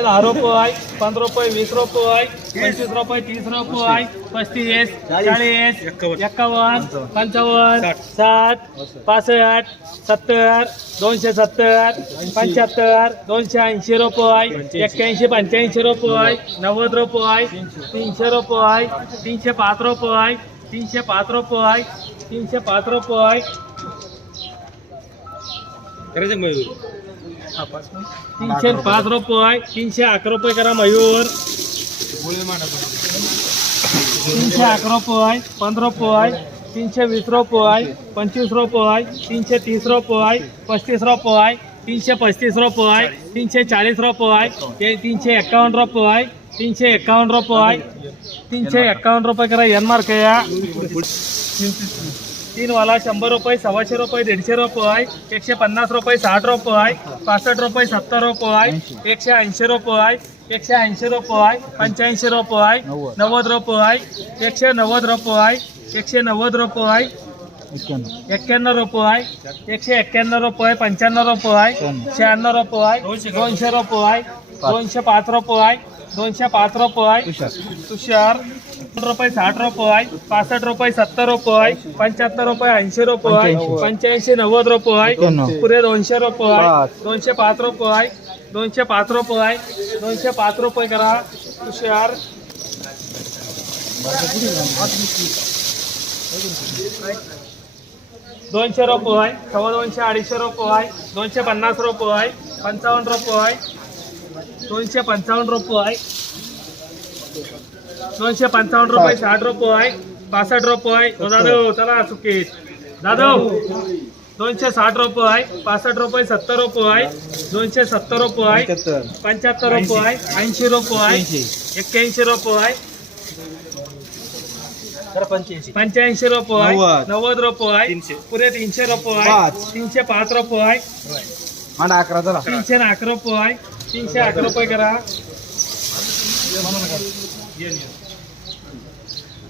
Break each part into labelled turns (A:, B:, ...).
A: दहा रुपये पंधरा रुपये वीस रुपये पंचवीस रुपये तीस रुपये पस्तीस चाळीस एक्कावन्न पंचावन्न साठ पासष्ट सत्तर दोनशे सत्तर पंच्याहत्तर दोनशे ऐंशी रुपये एक्क्याऐंशी पंच्याऐंशी रुपये नव्वद रुपये तीनशे रुपये तीनशे पाच रुपये तीनशे पाच रुपये तीनशे पाच रुपये तीनशे पाच रुपये तीनशे अकरा रुपये करा मयूर. तीनशे अकरा रुपये पंधरा रुपये तीनशे वीस रुपये पंचवीस रुपये तीनशे तीस रुपये पस्तीस रुपये तीनशे पस्तीस रुपये तीनशे चाळीस रुपये तीनशे एक्कावन्न रुपये तीनशे एक्कावन्न रुपये तीनशे एक्कावन्न रुपये करा यनमार्क या. तीनवाला शंभर रुपये सव्वाशे रुपये दीडशे रुपये एकशे पन्नास रुपये साठ रुपये पासष्ट रुपये सत्तर रुपये एकशे ऐंशी रुपये एकशे ऐंशी रुपये पंच्याऐंशी रुपये नव्वद रुपये एकशे नव्वद रुपये एकशे नव्वद रुपये एक्क्याण्णव रुपये एकशे एक्क्याण्णव रुपये पंच्याण्णव रुपये शहाण्णव रुपये दोनशे रुपये दोनशे पाच रुपये दोनशे पाच रुपये. तुषार. रुपये साठ रुपये पासष्ट रुपये सत्तर रुपये पंच्याहत्तर रुपये ऐंशी रुपये पंच्याऐंशी. नव्वद रुपये. पुरे दोनशे रुपये दोनशे पाच रुपये दोनशे पाच रुपये दोनशे पाच रुपये करा. तुषार. दोनशे रुपये सव्वा दोनशे अडीचशे रुपये दोनशे पन्नास रुपये पंचावन्न रुपये दोनशे पंचावन्न रुपये दोनशे पंचावन्न रुपये साठ रुपये पासष्ट रुपये हो दादव चला सुकेत दादव दोनशे साठ रुपये पासष्ट रुपये सत्तर रुपये दोनशे सत्तर रुपये पंच्याहत्तर रुपये ऐंशी रुपये एक्क्याऐंशी रुपये पंच्याऐंशी रुपये
B: नव्वद.
A: नव्वद रुपये पुरे तीनशे रुपये
B: पाच.
A: तीनशे पाच
B: अकरा चला
A: तीनशे न अकरा रुपये तीनशे अकरा रुपये करा।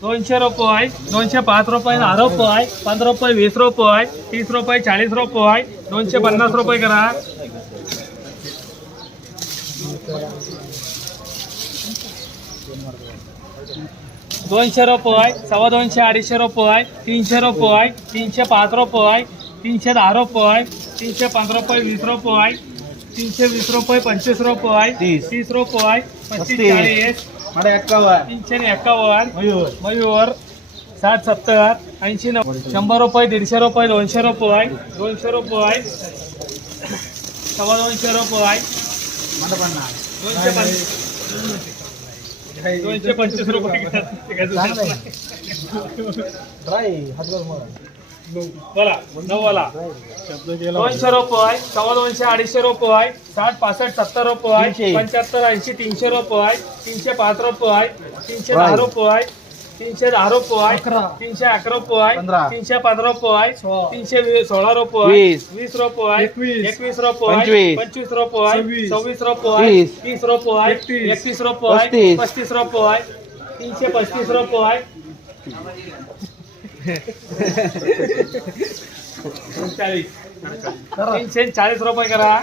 A: दोनशे रुपये, दोनशे पाच रुपये, दहा रुपये, पंधरा रुपये, वीस रुपये, तीस रुपये, चाळीस रुपये, दोनशे पन्नास रुपये करा। दोनशे रुपये, सव्वा दोनशे, अडीचशे रुपये, तीनशे रुपये, तीनशे पाच रुपये, तीनशे दहा रुपये, तीनशे पंधरा रुपये, वीस रुपये तीनशे वीस रुपये पंचवीस रुपये
B: तीस.
A: तीस रुपये पस्तीस
B: पस्तीस.
A: चाळीस.
B: मांडा एक्कावन्न
A: तीनशे ने एकावन्न. मयूर. साठ सत्तर ऐंशी नव्वद. शंभर रुपये दीडशे रुपये दोनशे रुपये दोनशे रुपये सव्वा दोनशे रुपये.
B: मांडा पन्नास
A: दोनशे पंच दोनशे पंचवीस रुपये. बोला नव्वला दोनशे रुपये सव्वा दोनशे अडीचशे रुपये साठ पासष्ट सत्तर रुपये
B: तीनशे.
A: पंच्याहत्तर ऐंशी तीनशे रुपये तीनशे पाच रुपये तीनशे दहा रुपये तीनशे दहा रुपये तीनशे अकरा रुपये
B: पंधरा.
A: तीनशे पंधरा रुपये तीनशे वी- सोळा रुपये
B: वीस.
A: वीस रुपये एकवीस रुपये
B: पंचवीस.
A: पंचवीस रुपये सव्वीस रुपये
B: तीस.
A: तीस रुपये एकतीस रुपये
B: पस्तीस.
A: पस्तीस रुपये तीनशे पस्तीस रुपये चाळीस तीनशे चाळीस रुपये करा.